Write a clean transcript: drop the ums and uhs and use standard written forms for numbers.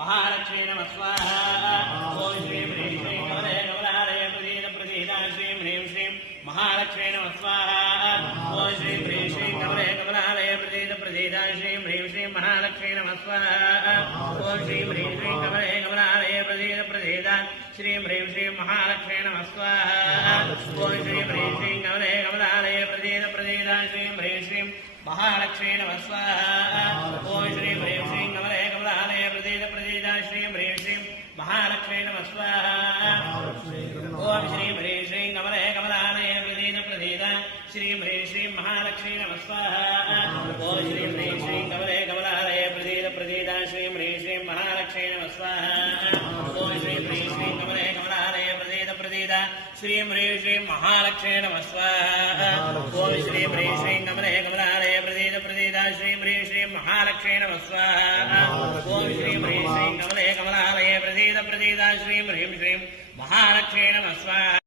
महालक्ष्मी नमः स्वाहा ओम श्रीं ह्रीं श्रीं कमले कमलालये प्रसीद प्रसीदा श्रीं ह्रीं श्रीं महालक्ष्मी नमः स्वाहा ओम श्रीं ह्रीं श्रीं कमले कमलालये प्रसीद प्रसीदा श्रीं ह्रीं श्रीं महालक्ष्मी नमः स्वाहा ओम श्रीं ह्रीं श्रीं कमले कमलालये प्रसीद प्रसीदा श्रीं ह्रीं श्रीं महालक्ष्मी नमः स्वाहा ओम श्रीं ह्रीं श्रीं कमले कमलालये प्रसीद प्रसीदा श्रीं ह्रीं श्रीं महालक्ष्मी नमः स्वाहा ओम श्रीं ह्रीं श्रीं कमले कमलालये प्रसीद प्रसीदा श्रीं ह्रीं श्रीं महालक्ष्मी नमः स्वाहा ओम श्रीं ह्रीं श्रीं कमले कमलालये प्रसीद प्रसीदा श्रीं ह्रीं श्रीं महालक्ष्मी नमः स्वाहा ओम श्रीं ह्रीं श्रीं कमले कमलालये प्रसीद प्रसीदा श्रीं ह्रीं श्रीं महालक्ष्मी नमः स्वाहा ओम श्रीं ह्रीं श्रीं कमले कमलालये प्रसीद प्रसीदा श्रीं ह्रीं श्रीं महालक्ष्मी नमः स्वाहा ओम श्रीं ह्रीं श्रीं कमले कमलालये प्रसीद प्रसीदा श्रीं ह्रीं श्रीं महालक्ष्मी नमः स्वाहा ओम श्रीं ह्रीं श्रीं कमले कमलालये प्रसीद प्रसीदा श्रीं ह्रीं श्रीं महालक्ष्मी नमः स्वाहा